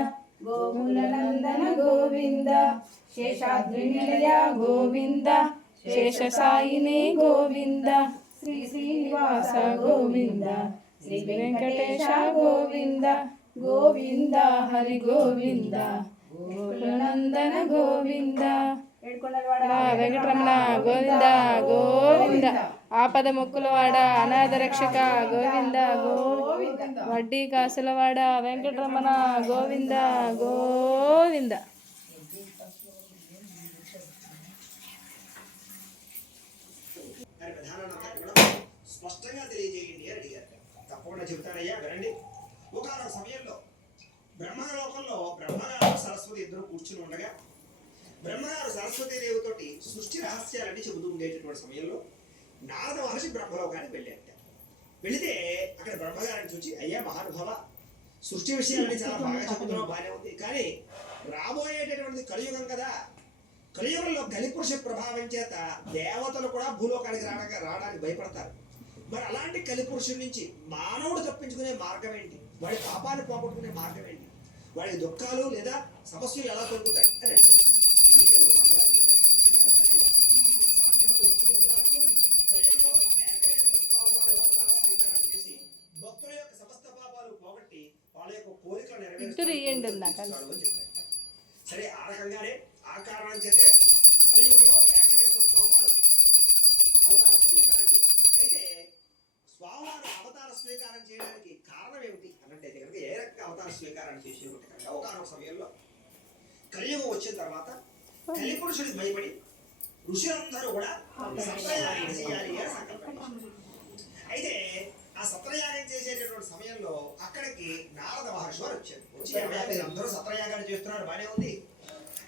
గోకులనందన గోవింద శేషాద్రి నిలయ గోవింద శేషసాయిని గోవింద శ్రీ శ్రీనివాస గోవింద శ్రీ వెంకటేశ గోవింద గోవింద హరి గోవింద గోకులనందన గోవింద వెంకటరమణ గోవింద గోవింద ఆపద మొక్కులవాడ అనాథ రక్షక గోవింద గోవింద వడ్డీ కాసులవాడ వెంకటరమణ గోవింద గోవింద. స్పష్టంగా తెలియజేయండి అని అడిగారు. తప్పకుండా చెబుతానయ్యా వినండి. ఒకనొక సమయంలో బ్రహ్మలోకంలో బ్రహ్మగారు సరస్వతి ఇద్దరు కూర్చుని ఉండగా బ్రహ్మగారు సరస్వతీదేవితోటి సృష్టి రహస్యాలన్నీ చెబుతూ ఉండేటటువంటి సమయంలో నారద మహర్షి బ్రహ్మలోకానికి వెళ్ళారట. వెళితే అక్కడ బ్రహ్మగారిని చూసి, అయ్యా మహానుభావ, సృష్టి విషయాలన్నీ చాలా బాగా చెబుతున్నావు, బాగానే ఉంది, కానీ రాబోయేటటువంటిది కలియుగం కదా, కలియుగంలో కలిపురుష ప్రభావం చేత దేవతలు కూడా భూలోకానికి రావడానికి భయపడతారు. మరి అలాంటి కలిపురుషుడి నుంచి మానవుడు తప్పించుకునే మార్గం ఏంటి, వాడి పాపాన్ని పోగొట్టుకునే మార్గం ఏంటి, వాడి దుఃఖాలు లేదా సమస్యలు ఎలా తొలుగుతాయి అని అడిగారు. అడిగితే బ్రహ్మగారు చెప్పారు, కలియుగంలో వెంకటేశ్వర స్వామి వారి అవతార స్వీకారం చేసి భక్తుల యొక్క సమస్త పాపాలు పోగొట్టి వాళ్ళ యొక్క కోరికలు నెరవేరుస్తాడు అని చెప్పారు. సరే, ఆ రకంగానే ఆ కారణం చేతే కలియుగంలో వెంకటేశ్వర స్వామి వారు అవతార స్వీకారం చేశారు. అయితే స్వామివారు అవతార స్వీకారం చేయడానికి కారణం ఏమిటి అన్నట్టు కనుక ఏ రకంగా అవతార స్వీకారం చేసినట్టు కనుక ఒకనొక సమయంలో కలియుగం వచ్చిన తర్వాత కలిపురుషుడికి భయపడి ఋషులందరూ కూడా సత్రయాగం చేయాలి అని సంకల్పించారు. అయితే ఆ సత్రయాగం చేసేటటువంటి సమయంలో అక్కడికి నారద మహర్షి వారు వచ్చారు. వచ్చి అందరూ సత్రయాగాన్ని చేస్తున్నారు, బానే ఉంది,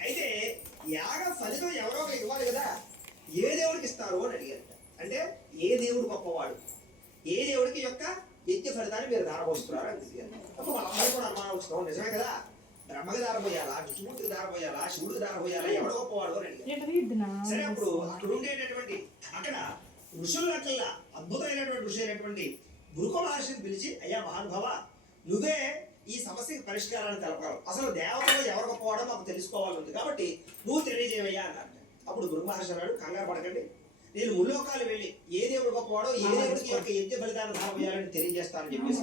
అయితే యాగ ఫలితం ఎవరో ఒకరికి ఇవ్వాలి కదా, ఏ దేవుడికి ఇస్తారు అని అడిగారట. అంటే ఏ దేవుడు గొప్పవాడు, ఏ దేవుడికి యొక్క యజ్ఞ ఫలితాన్ని మీరు దారపోస్తున్నారు అని అడిగారు. అప్పుడు వాళ్ళందరూ కూడా అనుమానం వస్తాం, నిజమే కదా, బ్రహ్మకి దారపోయాలా, విష్ణుమూర్తికి దారపోయాలా, శివుడికి దారపోయాలా, ఎవడు గొప్పవాడు అని అడిగారు. సరే అప్పుడు అక్కడ ఉండేటటువంటి అక్కడ ఋషులకల్లా అద్భుతమైనటువంటి ఋషి అయినటువంటి భృగు మహర్షిని పిలిచి, అయ్యా మహానుభావ, నువ్వే ఈ సమస్యకి పరిష్కారాన్ని తెలపాలి, అసలు దేవతలో ఎవరు గొప్పవాడో మాకు తెలుసుకోవాలని ఉంది కాబట్టి నువ్వు తెలియజేవయ్యా అన్నారు. అప్పుడు భృగు మహర్షి అన్నాడు, కంగారు పడకండి, నేను ముల్లోకాలు వెళ్ళి ఏ దేవుడు గొప్పవాడో, ఏ దేవుడికి యొక్క యజ్ఞ ఫలితాన్ని దారపోయాలని తెలియజేస్తానని చెప్పేసి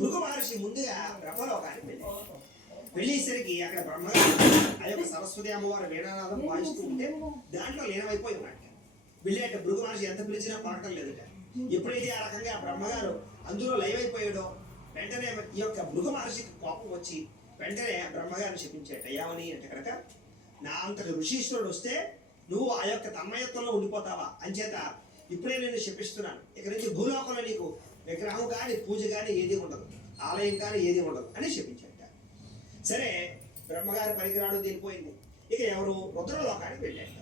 భృగు మహర్షి ముందుగా బ్రహ్మలోకానికి వెళ్ళాడు. వెళ్ళేసరికి అక్కడ బ్రహ్మగారు ఆ యొక్క సరస్వతి అమ్మవారు వీణానాదం వాయిస్తూ ఉంటే దాంట్లో లీనమైపోయి ఉన్నాడు. వెళ్ళేట భృగు మహర్షి ఎంత పిలిచినా పలకడం లేదట. ఎప్పుడైతే ఆ రకంగా బ్రహ్మగారు అందులో లయమైపోయాడో వెంటనే ఈ యొక్క భృగు మహర్షికి కోపం వచ్చి వెంటనే బ్రహ్మగారిని శపించాడు. అయ్యామని అంటే కనుక నా అంతటి ఋషీశ్వరుడు వస్తే నువ్వు ఆ యొక్క తన్మయత్వంలో ఉండిపోతావా, అంచేత ఇప్పుడే నేను శపిస్తున్నాను, ఇక నుంచి భూలోకంలో నీకు విగ్రహం కానీ పూజ కానీ ఏది ఉండదు, ఆలయం కానీ ఏది ఉండదు అని శపించాడు. సరే బ్రహ్మగారి పరికరాలు తీరిపోయింది. ఇక ఎవరు రుద్రలోకానికి వెళ్ళాడు.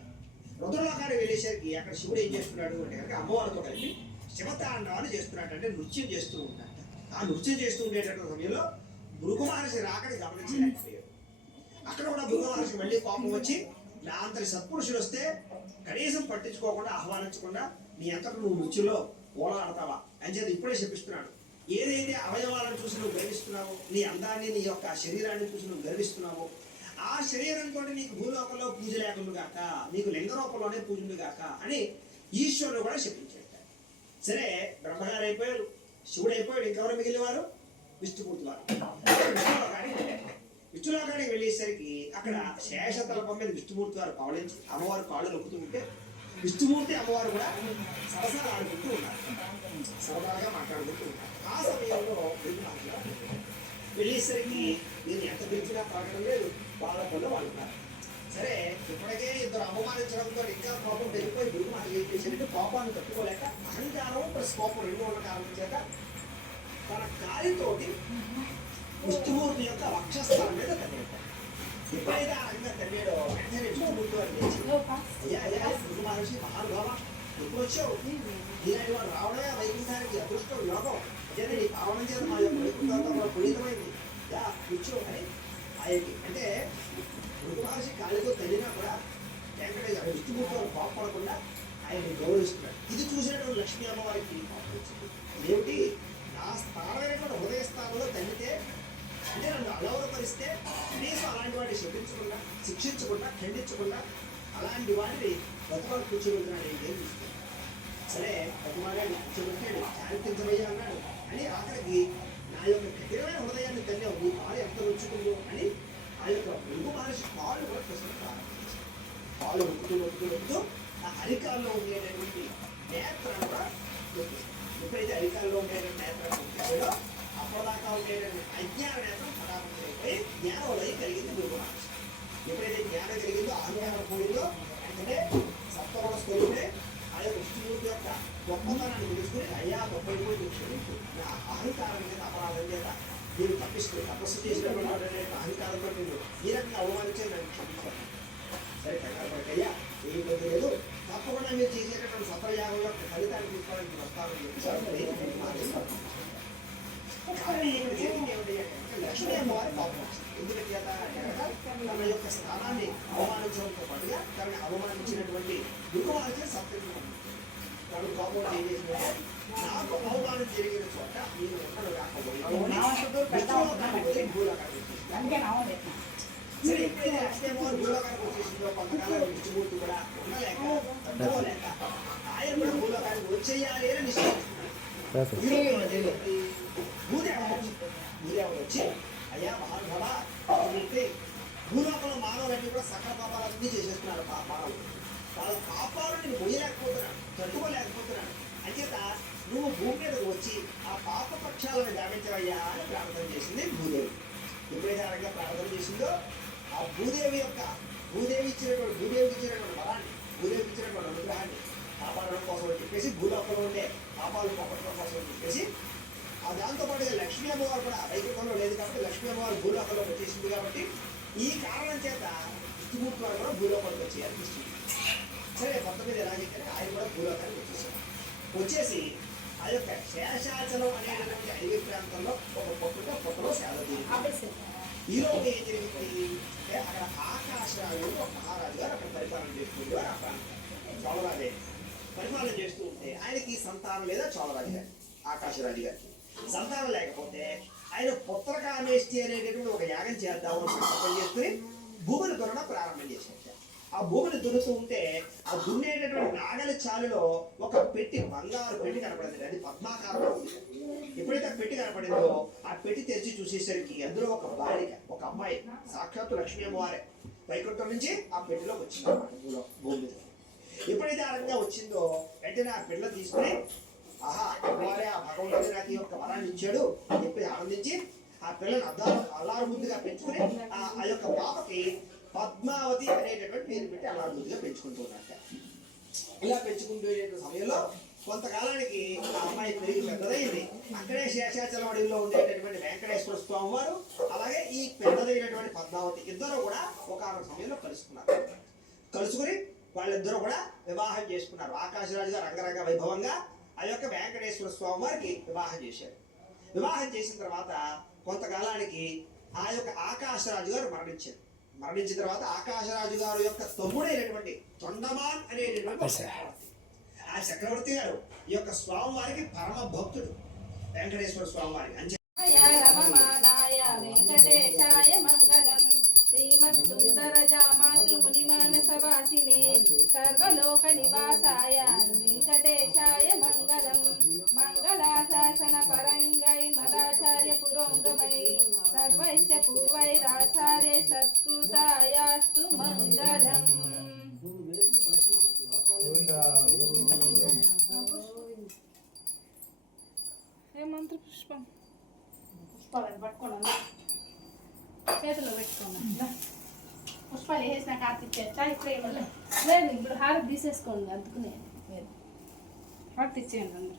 రుద్రలోకానికి వెళ్ళేసరికి అక్కడ శివుడు ఏం చేస్తున్నాడు అంటే కనుక అమ్మవారితో కలిపి శివతాండవాన్ని చేస్తున్నాడు, అంటే నృత్యం చేస్తూ ఉంటాడు. ఆ నృత్యం చేస్తూ ఉండేటటువంటి సమయంలో భృగు మహర్షి రాకని గమనించలేకపోయాడు. అక్కడ కూడా భృగు మహర్షి మళ్ళీ కోపం వచ్చి, నా అంతటి సత్పురుషులు వస్తే కనీసం పట్టించుకోకుండా ఆహ్వానించకుండా నీ అంతటి నువ్వు నృత్యంలో ఓలాడతావా అని చెప్పి ఇప్పుడే చెప్పిస్తున్నాడు. ఏదైతే అవయవాలను చూసి నువ్వు గర్విస్తున్నావు, నీ అందాన్ని, నీ యొక్క శరీరాన్ని చూసి నువ్వు గర్విస్తున్నావు, ఆ శరీరంతో నీకు భూలోకంలో పూజ లేకుండా గాక, నీకు లింగ రూపంలోనే పూజలు గాక అని ఈశ్వరుడు కూడా చెప్పించాడు. సరే బ్రహ్మగారు అయిపోయారు, శివుడు అయిపోయాడు, ఇంకెవరు మిగిలినవారు విష్ణుమూర్తి వారు. విష్ణులోకానికి వెళ్ళేసరికి అక్కడ శేషతలపం మీద విష్ణుమూర్తి వారు పవలించి అమ్మవారు కాళ్ళు నొక్కుతూ ఉంటే విష్ణుమూర్తి అమ్మవారు కూడా సరసాలు ఆడుకుంటూ ఉన్నారు, సరదాగా మాట్లాడుకుంటూ ఉన్నారు. ఆ సమయంలో వెళ్ళేసరికి నేను ఎంత పిలిచినా పడడం లేదు, వాళ్ళ పనులు వాళ్ళు ఉన్నారు. సరే ఇప్పటికే ఇద్దరు అవమానించడంతో ఇంకా కోపం పెరిగిపోయి భృగు మహర్షి ఏం చేశారంటే కోపాన్ని తట్టుకోలేక అహంకారం ప్లస్ కోపం రెండు ఉన్న కారణం చేత తన కాలితోటి విష్ణుమూర్తి యొక్క వక్షస్థలం మీద తన్నాడు. ఎప్పుడైతే ఆ రకంగా తన్నాడో వెంటనే విష్ణుమూర్తి వారు లేచి, అయ్యా అయ్యా భృగు మహర్షి మహానుభావ, ఎప్పుడు వచ్చావు, ఇలాంటి వాడు రావడమే వైకుంఠానికి అదృష్టం యోగం, అదే నీ పావనం చేత మా యొక్క వైకుంఠంలో పునీతమైంది, యా కూర్చో అని ఆయనకి అంటే భృగు మహర్షి కాళ్ళతో తల్లినా కూడా వెంకటేశ్వర విష్ణుమూర్తి వారు కోపడకుండా ఆయన్ని గౌరవిస్తున్నాడు. ఇది చూసినటువంటి లక్ష్మీ అమ్మవారికి కోపం వచ్చింది. ఏమిటి, నా స్థానమైనటువంటి హృదయ స్థానంలో తల్లితే అంటే నన్ను అలవరపరిస్తే కనీసం అలాంటి వాటిని శపించకుండా, శిక్షించకుండా, ఖండించకుండా అలాంటి వాటిని బతుమాలు కూర్చోబెడుతున్నాడు. ఏం చూస్తున్నాడు. సరే బతుమాలాడు కూర్చోబెట్టాడు, శాంతించబయ్యా అన్నాడు అని ఆఖరికి నా యొక్క కఠినమైన హృదయాన్ని తల్లి నీ కాలు ఎంత రుచుకుందో అని ఆ యొక్క భృగు మహర్షి కాళ్ళు కూడా ప్రశ్న ప్రారంభించాడు. కాళ్ళు నొక్కుతూ ఆ అరికాల్లో ఉండేటటువంటి నేత్రం కూడా ఎప్పుడైతే అరికాల్లో ఉండేటువంటి నేత్రం ఉంటాడో అప్పటిదాకా ఉండేటటువంటి అజ్ఞాన నేత్రం పరామర్శ అయిపోయి జ్ఞానోదయం కలిగింది భృగు మహర్షి. ఎప్పుడైతే జ్ఞానం కలిగిందో అహంకారం పోయిందో అంటే సప్తగుణ స్వరూపే ఆ యొక్క విష్ణుమూర్తి యొక్క గొప్పతనాన్ని తెలుసుకుని అయ్యా గొప్పైపోయి క్షమించు, నా అహంకారం మీద అపరాధం చేత నేను తప్పిస్తూ తపస్సు చేసినటువంటి అహంకారంతో నేను ఈ రకంగా అవమానించే నన్ను క్షమించాను. సరే కంగారు పడకయ్యా, ఏం ఇబ్బంది లేదు, తప్పకుండా మీరు చేసేటటువంటి సత్రయాగం యొక్క ఫలితాన్ని తీసుకోవడానికి వస్తామని చెప్పి కానీ ఇక్కడ జరిగింది ఏమిటి అంటే లక్ష్మీ అమ్మవారి కోపం వచ్చింది. ఎందుకంటే తన యొక్క స్థానాన్ని అవమానించడంతో పాటుగా తనని అవమానించినటువంటి భృగు మహర్షి సత్యం తను కోపం ఏం చేసిందంటే నాకు అవమానం జరిగిన చోట నేను ఎక్కడ రాకపోయి భూలోకానికి సరే ఎప్పుడైతే లక్ష్మీ అమ్మవారి భూలోకానికి వచ్చేసిందో కొంతకాలం విష్ణుమూర్తి కూడా ఉండలేక తట్టుకోలేక ఆయన కూడా భూలోకానికి వచ్చేయాలి అని నిశ్చయించుకున్నాడు. భూదేవుడు వచ్చి అయ్యా మహానుభావ, భూలోకంలో మానవులన్నీ కూడా సకల పాపాలన్నీ చేసేస్తున్నారు. పాపాలు వాళ్ళ పాపాలను నేను మొయ్యలేకపోతున్నాను, తట్టుకోలేకపోతున్నాను, అంచేత నువ్వు భూమి మీదకు వచ్చి ఆ పాప పక్షాలను గావించవయ్యా అని ప్రార్థన చేసింది భూదేవి. ఎప్పుడైతే ఆ రకంగా ప్రార్థన చేసిందో ఆ భూదేవికి ఇచ్చినటువంటి వరాన్ని, భూదేవికి ఇచ్చినటువంటి అనుగ్రహాన్ని కాపాడడం కోసం అని చెప్పేసి, భూలోకంలో ఉండే పాపాలను కాపాడడం కోసం అని చెప్పేసి దాంతోపాటుగా లక్ష్మీ అమ్మవారు కూడా వైకుంఠంలో లేదు కాబట్టి లక్ష్మీ అమ్మవారు భూలోకంలో వచ్చేసింది కాబట్టి ఈ కారణం చేత చిత్రగుప్తు వారు కూడా భూలోకానికి వచ్చేయాలని ఇస్తుంది. సరే మొత్తం మీద ఎలాగైతే ఆయన కూడా భూలోకానికి వచ్చేసారు. వచ్చేసి ఆ యొక్క శేషాచలం అనేటువంటి అడవి ప్రాంతంలో ఒక పొట్టలో సేవ జరిగింది. ఈరోజు ఏం జరిగింది అంటే అక్కడ ఆకాశరాజు ఒక మహారాజు గారు అక్కడ పరిపాలన చేస్తుండేవారు. ఆ ప్రాంతం చోళరాజే పరిపాలన చేస్తూ ఉంటే ఆయనకి సంతానం లేదా చోళరాజు గారి ఆకాశరాజు గారికి సంతానం లేకపోతే ఆయన పుత్రకామేష్టి అనేటటువంటి ఒక యాగం చేద్దామని సంకల్పం చేసుకుని భూమిని దున్నడం ప్రారంభం చేశారు. ఆ భూమిని దున్నుతూ ఉంటే ఆ దున్నేటటువంటి నాగలి చాలులో ఒక పెట్టి, బంగారు పెట్టి కనపడింది. అది పద్మాకారంలో ఉంది. ఎప్పుడైతే ఆ పెట్టి కనపడిందో ఆ పెట్టి తెరిచి చూసేసరికి అందులో ఒక బాలిక, ఒక అమ్మాయి, సాక్షాత్తు లక్ష్మీ అమ్మవారే వైకుంఠం నుంచి ఆ పెట్టిలో వచ్చింది భూమి మీద. ఎప్పుడైతే ఆ రకంగా వచ్చిందో వెంటనే ఆ పిల్ల తీసుకుని ఆహా అమ్మవారే ఆ భగవంతుడు నాకు ఈ యొక్క వరాన్ని ఇచ్చాడు అని చెప్పి ఆనందించి ఆ పిల్లని అల్లారు ముద్దుగా పెంచుకుని ఆ యొక్క పాపకి పద్మావతి అనేటటువంటి పేరు పెట్టి అల్లారు ముద్దుగా పెంచుకుంటూ ఉన్నట్ట. ఇలా పెంచుకుంటూ సమయంలో కొంతకాలానికి ఆ అమ్మాయి పెరిగి పెద్దదైంది. అక్కడే శేషాచలం అడవిలో ఉండేటటువంటి వెంకటేశ్వర స్వామి వారు అలాగే ఈ పెద్దదైనటువంటి పద్మావతి ఇద్దరు కూడా ఒక సమయంలో కలుసుకున్నారు. కలుసుకుని వాళ్ళిద్దరూ కూడా వివాహం చేసుకున్నారు. ఆకాశరాజు గారు రంగరంగ వైభవంగా ఆ యొక్క వెంకటేశ్వర స్వామి వారికి వివాహం చేశారు. వివాహం చేసిన తర్వాత కొంతకాలానికి ఆ యొక్క ఆకాశరాజు గారు మరణించారు. మరణించిన తర్వాత ఆకాశరాజు గారు యొక్క తమ్ముడైనటువంటి తొండమాన్ అనేటటువంటి చక్రవర్తి, ఆ చక్రవర్తి గారు ఈ యొక్క స్వామి వారికి పరమ భక్తుడు వెంకటేశ్వర స్వామి వారికి. అంచే రమమానాయ వెంకటేశాయ మంగళం శ్రీమత్సుందరజామాతృమునిమానసవాసినే సర్వలోక నివాసాయ వెంకటేశాయ మంగళం మంగళాశాసన పరంగై మదాచార్య పురోంగమై సర్వైశ్చ పూర్వైరాచార్య సత్కృతాయాస్తు మంగళం. ఏ మంత్ర పుష్పం పుష్పాలను పట్టుకోండి, చేతిలో పెట్టుకోండి. పుష్పాలు వేసిన కార్తిచ్చేస్తా ఇప్పుడే లేదు, ఇప్పుడు హారతి తీసేసుకోండి. అందుకునే హారతి ఇచ్చేయండి.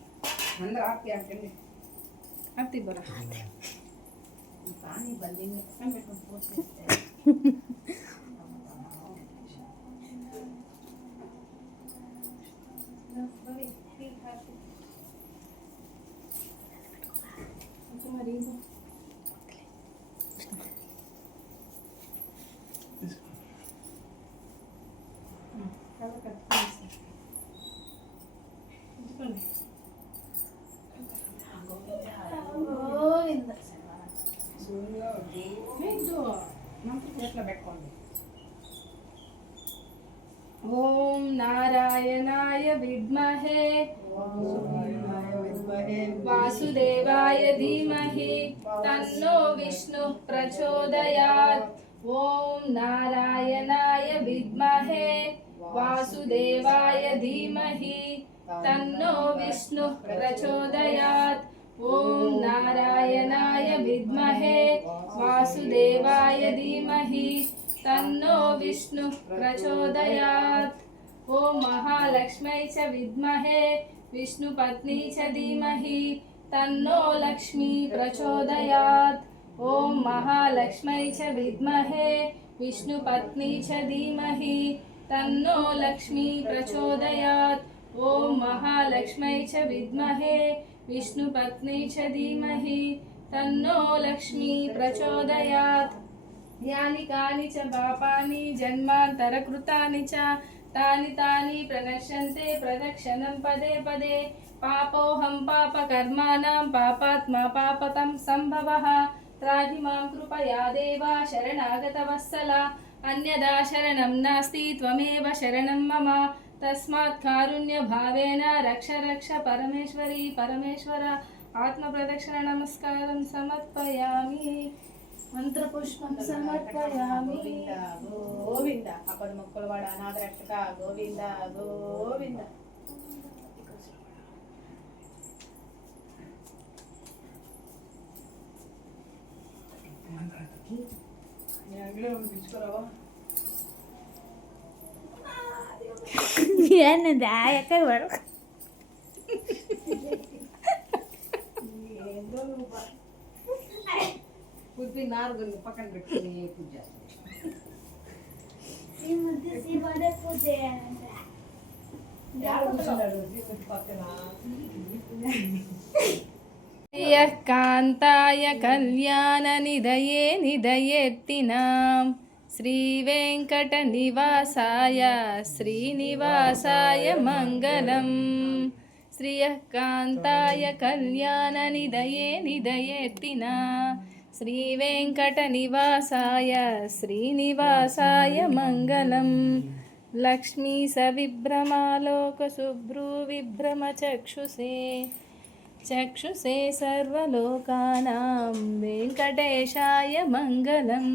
అందరూ ఆర్తి అంటే హారతి బరా కానీ బల్లి పెట్టుకుని పోసేస్తే మరి ఎట్లా పెట్టుకోండి. ఓం నారాయణాయ విద్మహే వాసుదేవాయ ధీమహి తన్నో విష్ణు ప్రచోదయాత్. ఓం నారాయణాయ విద్మహే వాసుదేవాయ ధీమహి తన్నో విష్ణు ప్రచోదయాత్. ఓం నారాయణాయ విద్మహే వాసుదేవాయ ధీమహి తన్నో విష్ణు ప్రచోదయాత్. ఓం మహాలక్ష్మై చ విద్మహే విష్ణుపత్ని చ ధీమహి తన్నో లక్ష్మీ ప్రచోదయాత్. ఓం మహాలక్ష్మై చ విద్మహే విష్ణుపత్ని చ ధీమహి తన్నో లక్ష్మీ ప్రచోదయాత్. ఓం మహాలక్ష్మై చ విద్మహే విష్ణుపత్ని చ ధీమహి తన్నో లక్ష్మీ ప్రచోదయాత్. యాని కాని చ పాపాని జన్మాంతరకృతాని చ తాని తాని ప్రణశ్యంతే ప్రదక్షిణం పదే పదే. పాపోహం పాపకర్మాణం పాపాత్మా పాపతం సంభవః. త్రాహి మాం కృపయా దేవా శరణాగత వత్సల. అన్యదా శరణం నాస్తి త్వమేవ శరణం మమ. తస్మాత్ కారుణ్య భావేన రక్ష రక్ష పరమేశ్వరి పరమేశ్వర. ఆత్మ ప్రదక్షిణ నమస్కారం సమర్పయామి. మంత్రపుష్పం సమర్పయామి. గోవింద అప్పటి మొక్కలవాడ అనాథ రక్షక గోవింద గోవింద. ఎక్కడ పడు బుద్ధి నారదుని పక్కన పెట్టుకుని పూజ శ్రియః కాంతాయ కళ్యాణ నిదయే నిదయేత్తినాం శ్రీవేంకట నివాసాయ శ్రీనివాసాయ మంగళం. శ్రియః కాంతాయ కళ్యాణ నిదయే నిదయేత్తినా శ్రీవేంకట నివాసాయ శ్రీనివాసాయ మంగళం. లక్ష్మీ సవిభ్రమాలోక శుభ్రూ విభ్రమ చక్షుషే చక్షుషే సర్వలోకానాం వెంకటేశాయ మంగళం.